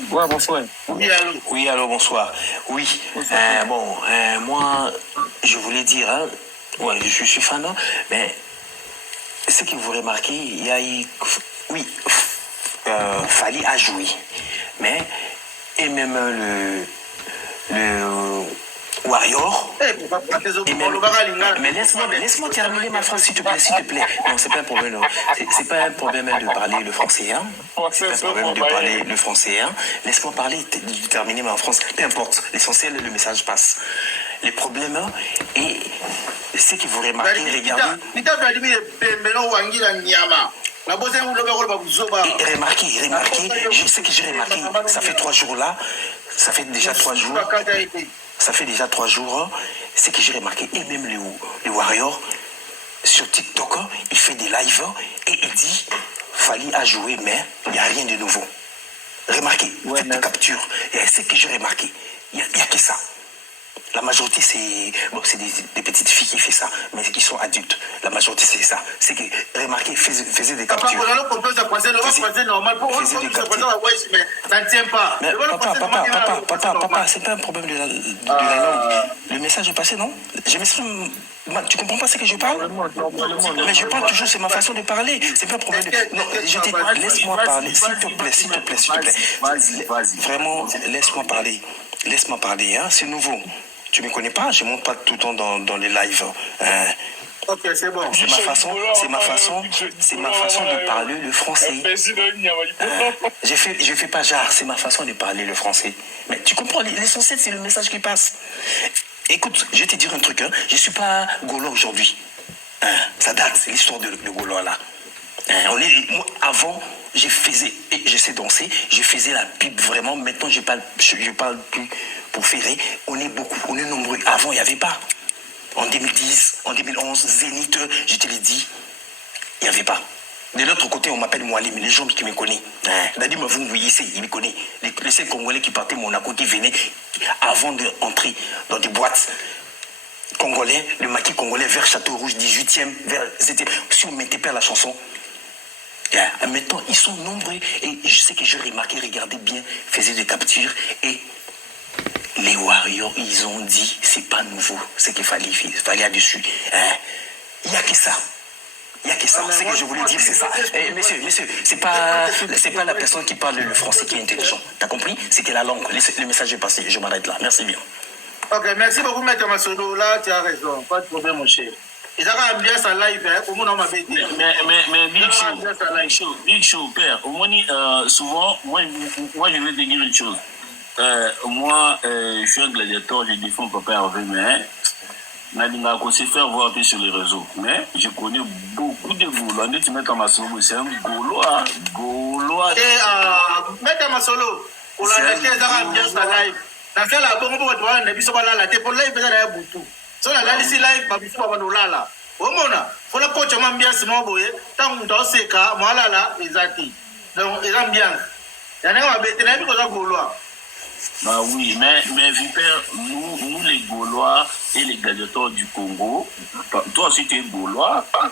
Ouais, bonsoir. Oui, allô. Oui, allô, bonsoir. Oui, moi, je voulais dire, hein, ouais, je suis fan, hein, mais ce que vous remarquez, il y a eu, oui, Fally a joué, mais, et même le Warrior. Mais laisse-moi terminer ma phrase, s'il te plaît. Non, c'est pas un problème. Non. C'est pas un problème de parler le français. Hein. C'est pas un problème de parler le français. Hein. Laisse-moi parler, de terminer ma phrase. Peu importe. L'essentiel, le message passe. Les problèmes et ce que vous remarquez, regardez. Et remarquez, ce que j'ai remarqué, ça fait 3 jours là, ça fait déjà 3 jours. Ça fait déjà 3 jours, ce que j'ai remarqué, et même les Warriors, sur TikTok, il fait des lives et il dit Fally a joué, mais il n'y a rien de nouveau. Remarquez, faites des captures. Et ce que j'ai remarqué, il n'y a que ça. La majorité, c'est des petites filles qui font ça, mais qui sont adultes. La majorité, c'est ça. C'est que, remarquez, faisait des captures. Papa, c'est pas un problème de la langue. Le message est passé, non? Je m'exprime. Tu comprends pas ce que je parle? Mais je parle toujours, c'est ma façon de parler. C'est pas un problème de... Non, laisse-moi parler, s'il te plaît. Vraiment, laisse-moi parler. Laisse-moi parler, hein, c'est nouveau. Tu me connais pas, je monte pas tout le temps dans les lives. Ok, c'est bon. C'est ma façon de parler le français. Je fais pas genre, c'est ma façon de parler le français. Mais tu comprends, l'essentiel c'est le message qui passe. Écoute, je vais te dire un truc, hein. Je suis pas Gaulois aujourd'hui. Ça date, c'est l'histoire de Gaulois là. Moi, avant, je sais danser, je faisais la pipe vraiment. Maintenant, je parle plus pour Ferré. On est beaucoup, on est nombreux. Avant, il n'y avait pas. En 2010, en 2011, Zénith, je te l'ai dit, il n'y avait pas. De l'autre côté, on m'appelle Moualim, les gens qui me connaissent. Dadi Mavungu, il me connaît. Les Congolais qui partaient Monaco, qui venaient avant d'entrer dans des boîtes congolais, le maquis congolais vers Château Rouge, 18e, c'était, si on mettait pas la chanson. Maintenant, ils sont nombreux et je sais que j'ai remarqué, regardez bien, faisaient des captures et les Warriors, ils ont dit, c'est pas nouveau, c'est qu'il fallait là-dessus. Il n'y a que ça. Il n'y a que ça. Ce que je voulais dire, c'est ça. Monsieur, c'est pas la personne qui parle le français qui est intelligent. T'as compris? C'était la langue. Le message est passé. Je m'arrête là. Merci bien. Ok, merci beaucoup, Maître Masolo. Là, tu as raison. Pas de problème, mon cher. Ils ont bien sa live, au moins on m'a dit. Mais Big Show, père, au moins, souvent, moi, je vais te dire une chose. Moi, je suis un gladiateur, je défends Papa Hervé, mais Nadinga a se faire voir sur les réseaux. Mais je connais beaucoup de Gaulois. Tu mets Masolo, c'est un Gaulois. Et Maître Masolo, on a été bien sa live. Dans ce cas-là, on va voir un épisode là, pour live, il y a beaucoup. Si on a ici live, il faut avoir là. Au moins, il faut la coach bien si mon boy, tant que dans ces cas, moi là, ils ont donc ils ont bien. Il y en a un bête, il y a un Gaulois. Bah oui, mais Vipère, nous les Gaulois et les gladiateurs du Congo, toi aussi tu es Gaulois. Ah,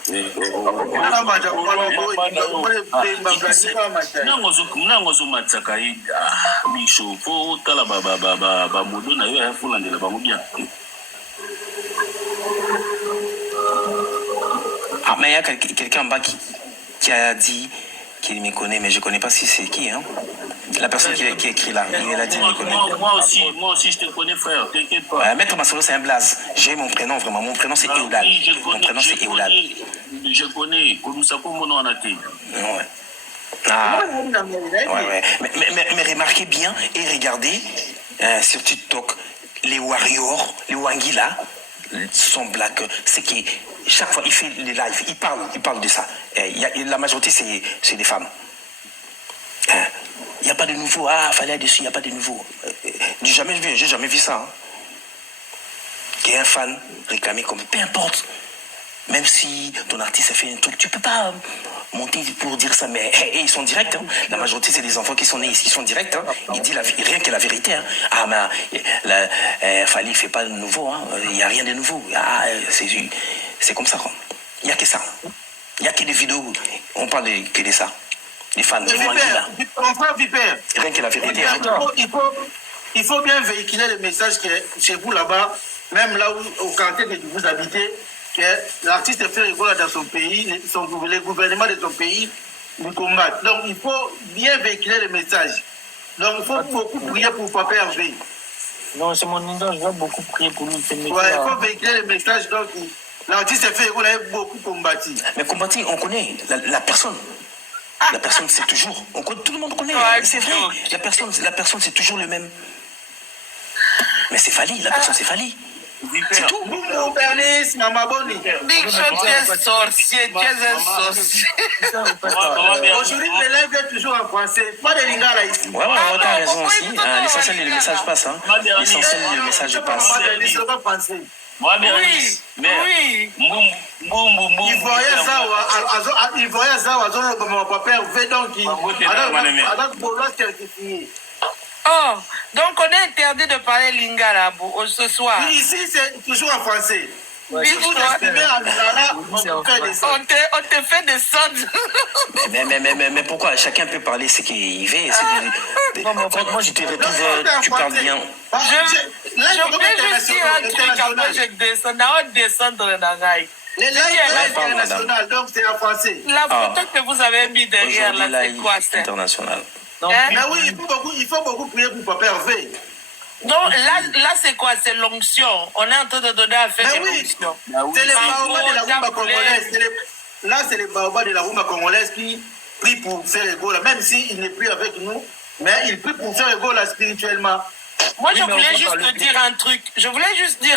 mais il y a quelqu'un en bas qui a dit qu'il me connaît, mais je ne connais pas si c'est qui. Hein? La personne qui écrit là, il a dit qu'il me connaît. Moi aussi, je te connais, frère, t'inquiète pas. Maître Masolo, c'est un blaze. J'ai mon prénom, vraiment. Mon prénom, c'est Eoudal. Mon prénom, c'est Eoudal. Je connais. Comme ça, comme mon nom en a été. Ouais. Ah. Ouais. Mais remarquez bien et regardez sur TikTok, les Warriors, les Wangila, sont black. C'est que chaque fois, il fait les lives, il parle de ça. La majorité, c'est des femmes. Il n'y a pas de nouveau. Ah, fallait dessus, il n'y a pas de nouveau. J'ai jamais vu ça. Hein. Qu'il y ait un fan réclamé comme peu importe. Même si ton artiste a fait un truc, tu ne peux pas monter pour dire ça. Mais ils sont directs. Hein. La majorité, c'est des enfants qui sont nés ici, ils sont directs. Hein. Ils disent rien que la vérité. Hein. Ah, mais Fally ne fait pas de nouveau. Il n'y a rien de nouveau. Ah, c'est comme ça. Quoi. Il n'y a que ça. Il n'y a que des vidéos. On parle que de ça. Les fans. Vipère. Rien que la vérité. Il faut bien véhiculer le message que chez vous là-bas, même là où, au quartier que vous habitez, que l'artiste fait rigolo dans son pays, le gouvernement de son pays nous combat. Donc il faut bien véhiculer le message. Donc il faut beaucoup prier pour Papa Hervé. Non, c'est mon nom, je dois beaucoup prier pour nous. Ouais, il faut véhiculer le message. Donc l'artiste fait rigolo, il a beaucoup combattu. Mais combattu, on connaît la personne. La personne, c'est toujours. Tout le monde connaît. C'est vrai. La personne, c'est toujours le même. Mais c'est Fally. La personne, c'est Fally. C'est tout. Bonjour, Bernice, Maman Boni. Big Show, tu es sorcier, tu es un sorcier. Aujourd'hui, le live est toujours en français. Pas de lingala ici. Ouais, t'as raison aussi. L'essentiel, le message passe. Hein. L'essentiel, le message passe. Moi, Bernice. Oui. Il voyait ça, Papa Hervé, donc Oh, donc on est interdit de parler lingala ce soir. Ici, c'est toujours en français. Ouais, vous exprimez en lingala, on te fait descendre. Mais pourquoi? Chacun peut parler ce qu'il veut. Moi, je te retrouve, tu parles bien. Je voulais juste dire un truc, après je descends. On descend dans la rail. Les lives internationales, donc c'est en français. La photo que vous avez mis derrière, là, c'est quoi? C'est international. Mais oui, il faut beaucoup prier pour Papa Hervé. Donc là c'est quoi? C'est l'onction. On est en train de donner à faire l'onction. C'est les baobas de la rumba congolaise. Là, c'est les baobas de la rumba congolaise qui prient pour faire Egola. Même s'il n'est plus avec nous, mais il prie pour faire Egola spirituellement. Moi, je voulais juste te dire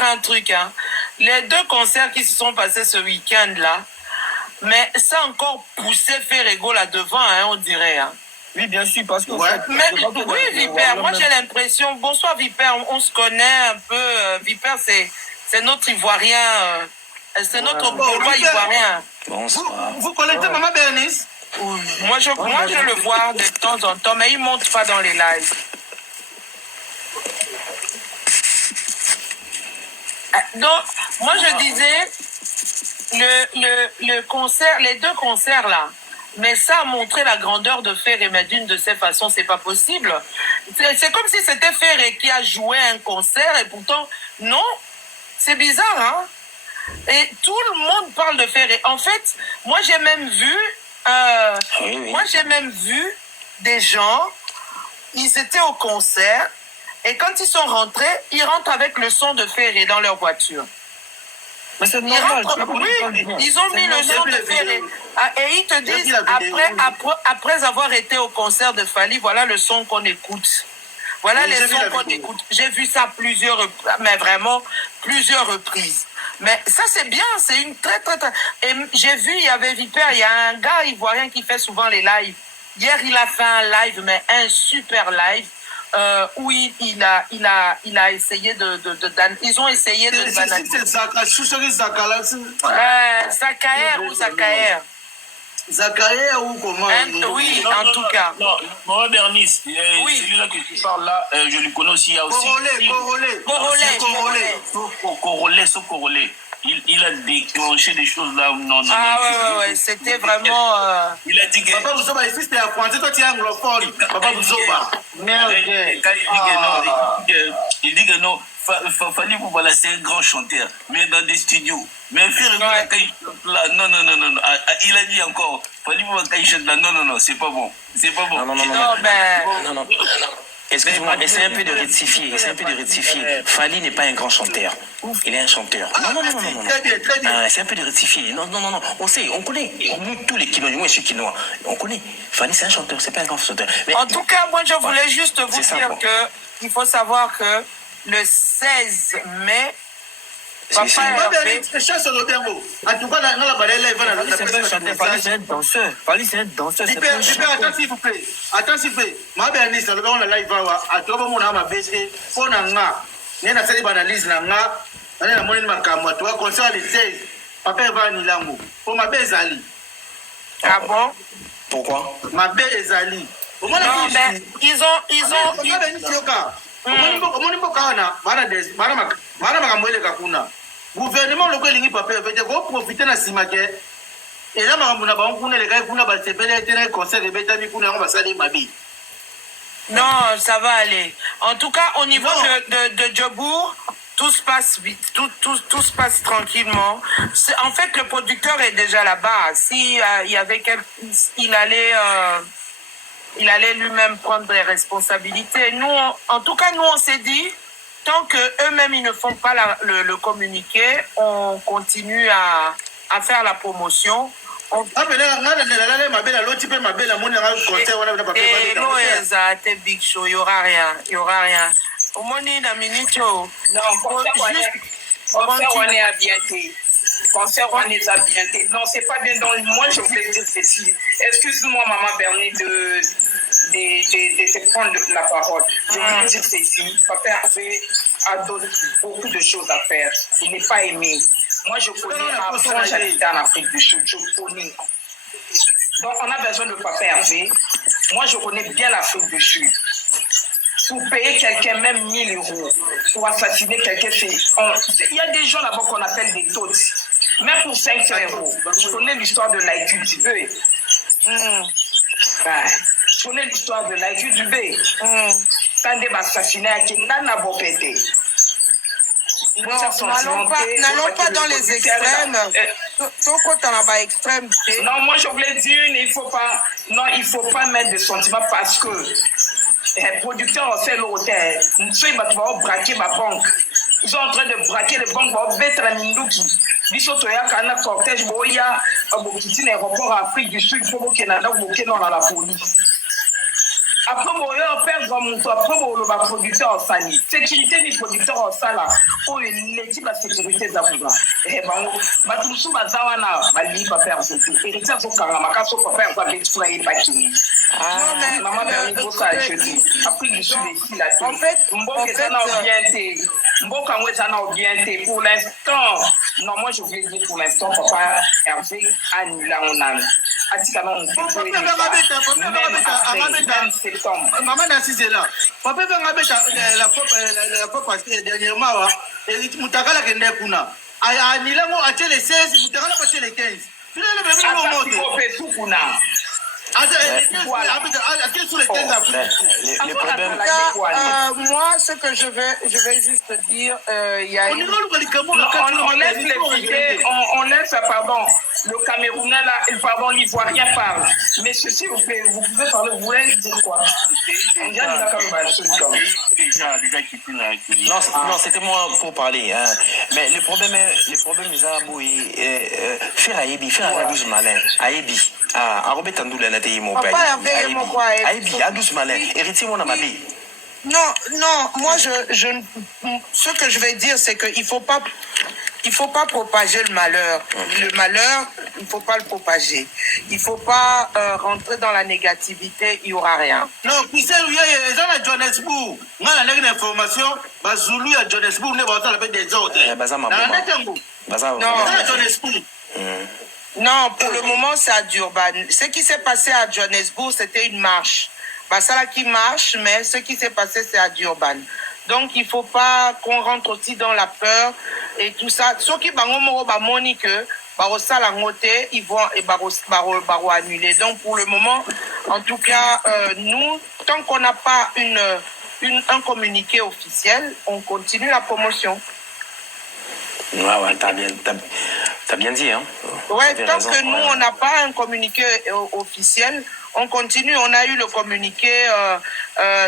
un truc. Hein. Les 2 concerts qui se sont passés ce week-end-là, mais ça a encore poussé Ferrego là devant, hein, on dirait. Hein. Oui, bien sûr, parce que... Oui, Vipère, moi j'ai l'impression... Bonsoir Vipère, on se connaît un peu. Vipère, c'est notre Ivoirien C'est notre bourgeois ivoirien. Vous collectez Maman Bernice? Moi, je le vois de temps en temps, mais il ne monte pas dans les lives. Donc, moi, je disais, le concert, les 2 concerts là, mais ça a montré la grandeur de Ferré, mais d'une de ces façons, c'est pas possible. C'est comme si c'était Ferré qui a joué un concert et pourtant, non, c'est bizarre, hein? Et tout le monde parle de Ferré. En fait, moi, j'ai même vu, des gens, ils étaient au concert et quand ils sont rentrés, ils rentrent avec le son de Ferré dans leur voiture. Mais c'est normal. Ils ont mis le son de Ferré. Et ils te disent, après avoir été au concert de Fally, voilà le son qu'on écoute. Voilà les sons qu'on écoute. J'ai vu ça plusieurs reprises. Mais ça, c'est bien. C'est une très. Et j'ai vu, il y avait Viper, il y a un gars ivoirien qui fait souvent les lives. Hier, il a fait un live, mais un super live. Où il a essayé ils ont essayé de banaliser. Zakaer ou Zakaer? Zakaer ou comment? Oui, en tout cas. Non, Maman Bernice, celui-là que tu parles là, je le connais aussi. Il y a aussi. Corolé. Il a déclenché des choses là. Non. Ouais, c'était vraiment. Il a dit que. Papa Bouzoba, ici c'était en français, toi tu es anglophone. Papa Bouzoba. Merde. Il dit que non. Fally Poupa, c'est un grand chanteur, mais dans des studios. Mais faire là, non. Il a dit encore, Fally Poupa quand il chante là, non, c'est pas bon. Non. Excuse-moi, essaie un peu de rectifier. Fally n'est pas un grand chanteur. Il est un chanteur. Non. Très bien. C'est un peu de rectifier. Non. On sait, on connaît. Nous, tous les Kinois, moi je suis Kinois. On connaît. Fally, c'est un chanteur, c'est pas un grand chanteur. Mais, en tout cas, moi je voulais juste vous dire qu'il faut savoir que le 16 mai, Papa Hervé. C'est en tout cas, dans la balai, Fally, c'est un danseur. Attends, s'il vous plaît. Ma Bernice, on a live à toi, mon âme a baissé. Pour Nanga, il y a une analyse Nanga. On a mon makamwa. Toi, concert le 16. Papa Hervé Nilango. Pour ma Bézali. Ah bon? Pourquoi? Ma Bézali. Non, mais ils ont. Gouvernement le elingi papa veut ko profiter na simake et là makamuna ba nkuna le gars kuna ba sepele tena conseil de betami kuna on va saler mabi. Non, ça va aller. En tout cas, au niveau de Djobour, tout se passe vite, tout se passe tranquillement. En fait, le producteur est déjà là-bas. Si il y avait il allait lui-même prendre des responsabilités. Nous, en tout cas, on s'est dit, tant qu'eux-mêmes, ils ne font pas le communiqué, on continue à faire la promotion. Et Big Show, il n'y aura rien. Au moins, il y a minute. Non, concert, on est à bientôt. Concert, on est à bientôt. Non, c'est pas bien. Donc, moi, je voulais dire ceci. Excuse-moi, Maman Bernie, de te prendre la parole. Je voulais dire ceci. Papa Hervé a beaucoup de choses à faire. Il n'est pas aimé. Moi, je connais, avant j'habitais en Afrique du Sud, je connais. Donc, on a besoin de Papa Hervé. Moi, je connais bien l'Afrique du Sud. Pour payer quelqu'un, même 1000 €, pour assassiner quelqu'un, il y a des gens là-bas qu'on appelle des tots. Même pour 5 €. Je connais l'histoire de l'IQ du B. Je connais l'histoire de l'IQ du B. Quand des assassinés à Kinda n'a pas pété. N'allons pas dans les extrêmes. Non, moi je voulais dire, il faut pas mettre de sentiments parce que les producteurs ont fait l'hôtel. Ils sont braquer ma banque. Ils sont en train de braquer les banques pour mettre la Minduki. Ils sont en cortège, il y a un aéroport en Afrique du Sud pour qu'il y ait la police. Après, on perd après, le producteur en salle. Sécurité du producteur en salle, pour l'équipe de sécurité d'Abuja. Et tout ce bazawana, bali pas faire ce truc. Et ça, c'est quand même un peu faire ça, mais tu vas y passer. Maman, il faut ça acheter. Après, je suis ici là. En fait, pour l'instant, Non, moi je voulais dire pour l'instant, papa Hervé annule en âme. Même septembre. Maman Nancy c'est là. Papa va ngabeta la papa dernièrement et mutakala kende kuna. Anila mo atie les 16, mutakala pas les 15. Finalement même le monde. Moi, ce que je vais juste dire, il y a on laisse les idées, on laisse, pardon, le Camerounais là, pardon, l'Ivoirien parle. Mais s'il vous plaît, vous pouvez parler, vous voulez dire quoi? Non, c'était moi pour parler. Hein. Mais le problème, c'est faire Aïbi, faire Adous Malin. Aïbi, Robert Tandoula n'a été mon père. Aïbi, Adous Malin. Héritier, mon ami. Non, moi, ce que je vais dire, c'est qu'il faut pas propager le malheur. Le malheur, il faut pas le propager. Il faut pas rentrer dans la négativité, il y aura rien. Non, puis c'est il y a à Johannesburg. On a la information, Bazulu à Johannesburg, ne va pas la des autres. Non, pour le moment, c'est à Durban. Ce qui s'est passé à Johannesburg, c'était une marche. Basala qui marche, mais ce qui s'est passé, c'est à Durban. Donc, il ne faut pas qu'on rentre aussi dans la peur et tout ça. Ceux qui vont monique, ils vont annuler. Donc, pour le moment, en tout cas, nous, tant qu'on n'a pas un communiqué officiel, on continue la promotion. Ouais, t'as bien dit, hein. Ouais, tant que nous, on n'a pas un communiqué officiel, on continue. On a eu le communiqué,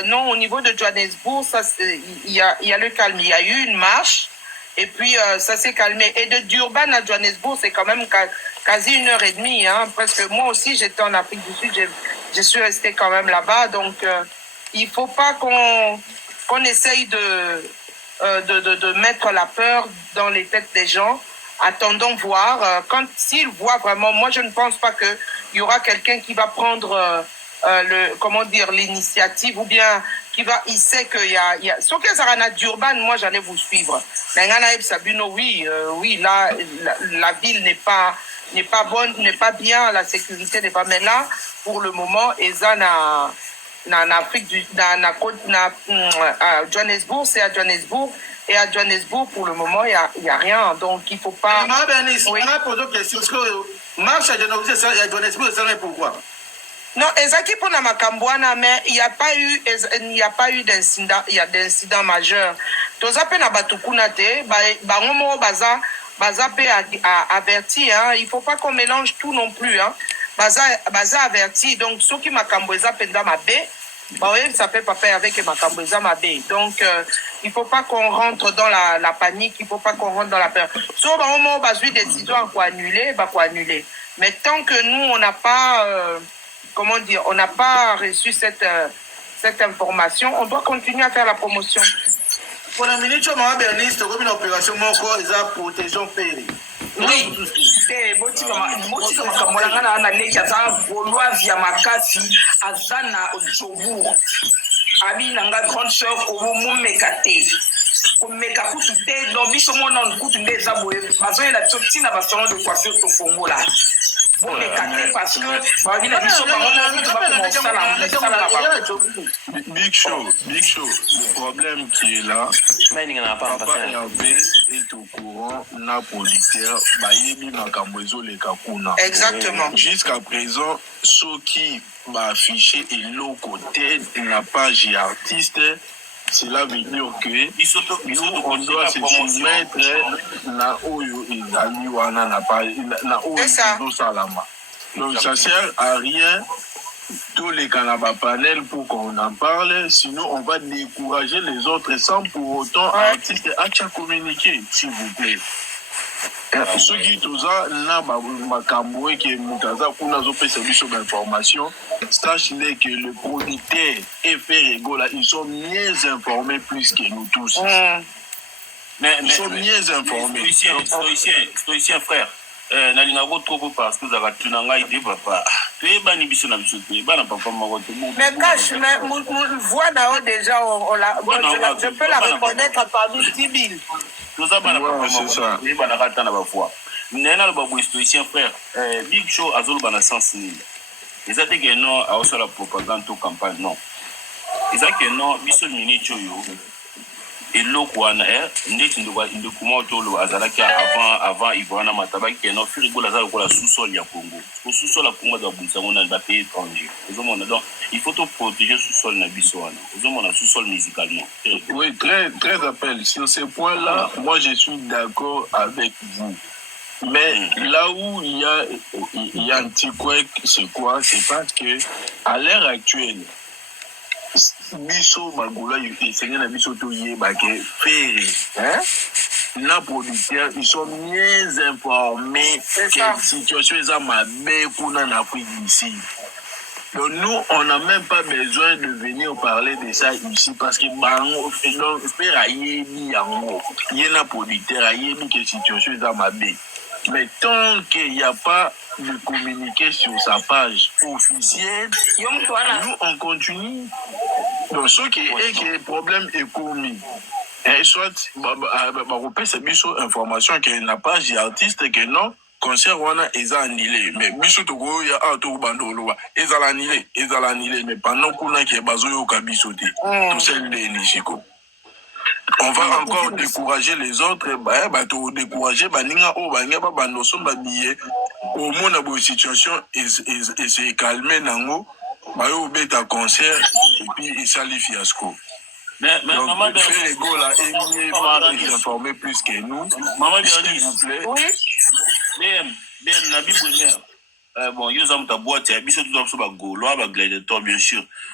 non, au niveau de Johannesburg, il y a le calme. Il y a eu une marche, et puis ça s'est calmé. Et de Durban à Johannesburg, c'est quand même quasi 1h30, hein, presque. Moi aussi, j'étais en Afrique du Sud, je suis restée quand même là-bas. Donc, il ne faut pas qu'on essaye de mettre la peur dans les têtes des gens. Attendons voir. S'ils voient vraiment, moi je ne pense pas qu'il y aura quelqu'un qui va prendre l'initiative, ou bien il sait qu'il y a ce que ça a d'urban, moi j'allais vous suivre. Oui, là la ville n'est pas bonne, n'est pas bien, la sécurité n'est pas, mais là pour le moment, en Afrique à Johannesburg, c'est à Johannesburg. Et à Johannesburg, pour le moment, il n'y a rien. Donc, il ne faut pas... Oui. On a posé une question. Est-ce que marche à Johannesburg, ça n'est pourquoi? Non, Ezaki pour Namakambouana, mais il n'y a pas eu d'incident majeur. Tous appels à Batukunate, Bangomo Baza averti, hein. Il ne faut pas qu'on mélange tout non plus, hein. Baza averti. Donc, ceux qui Makamboueza Penda Mabé, ça peut pas faire avec Makamboueza Mabé. Donc, il ne faut pas qu'on rentre dans la panique, il ne faut pas qu'on rentre dans la peur. Sauf au moment où on a eu des décisions à quoi annuler. Mais tant que nous, on n'a pas, on n'a pas reçu cette information, on doit continuer à faire la promotion. Pour la minute, je m'en Bernice, comme une opération, mon corps, ils ont protection pérille. Oui, Abi nanga grande sœur omo mekate omeka kutu te donc biso mona kutu nde eza boye bazoyela biso ntina basalon de coiffure tofongola bomekate parce que babi na biso Big Show, le problème qui est là, Papa Hervé est au courant, na producteur, bayebi makambo ezoleka kuna. Exactement. Jusqu'à présent, ceux qui m'a affiché et l'autre côté n'a pas j'ai artiste, cela veut dire que nous on doit se soumettre na oyo ezali wana na pas na oyo salama. Donc ça sert à rien tous les canabas panel pour qu'on en parle, sinon on va décourager les autres sans pour autant artiste à communiquer, s'il vous plaît. Ce qui tout ça, là, makambo qui mutaza kuna zopesa biso d'information, sachez que le producteur et Ferrego là, ils sont mieux informés plus que nous tous. Ils sont mieux informés. Stoïcien frère. Nalinga trop parce que ça va tout nanga idée papa. Tu es bani biso na biso tu es bana papa mako te. Mais cache mais voix là déjà je peux la reconnaître parmi 10 000. toza bana Ouais, c'est ça. bana kata na bafwa nena le babu stoicien frère Big Show azolo bana sens ni eza te que non a aussi la propagande to campagne non eza que non biso minute yo eloko wana ndeti ndekuma otolo azalaki avant ivana matabaki que non frigo azala ko la sous-sol ya Congo ko sous-sol ya Congo za bunza ngona ba pays étranger ozomona donc il faut to protéger sous-sol na biso wana ozomona sous-sol musicalement. Oui, très appel. Sur ce point-là, moi je suis d'accord avec vous. Mais là où il y a un petit couac, c'est quoi? C'est parce que à l'heure actuelle, biso bagola enseignant na biso to yebake faire hein na producteurs ils sont mieux informés que la situation est mabe kuna na Afrique d'ici. Donc nous on n'a même pas besoin de venir parler de ça ici parce que bango donc faire ayebi yango yena producteur ayebi que situation est mabe. Mais tant qu'il n'y a pas de communiquer sur sa page officielle, nous on continue. Donc ce qui est que le problème est commis. Et soit c'est biso information que n'a pas d'artiste que non concert wana eza annulé mais biso to go ya auto bandolo eza annulé mais pendant qu'on qui bazo yo kabiso te tout seul les nishiko. On va encore décourager les autres, décourager baninga o banga ba bandoso ba billet au moins la situation et se calmer nango ba yo beta concert et puis il sali fiasco. Mais maman de Ferrego là est informé plus que nous. Maman de s'il vous plaît. Oui. Bien na bible bon yo za mta boîte ya biso tout ça ba golo ba gladiateur bien sûr.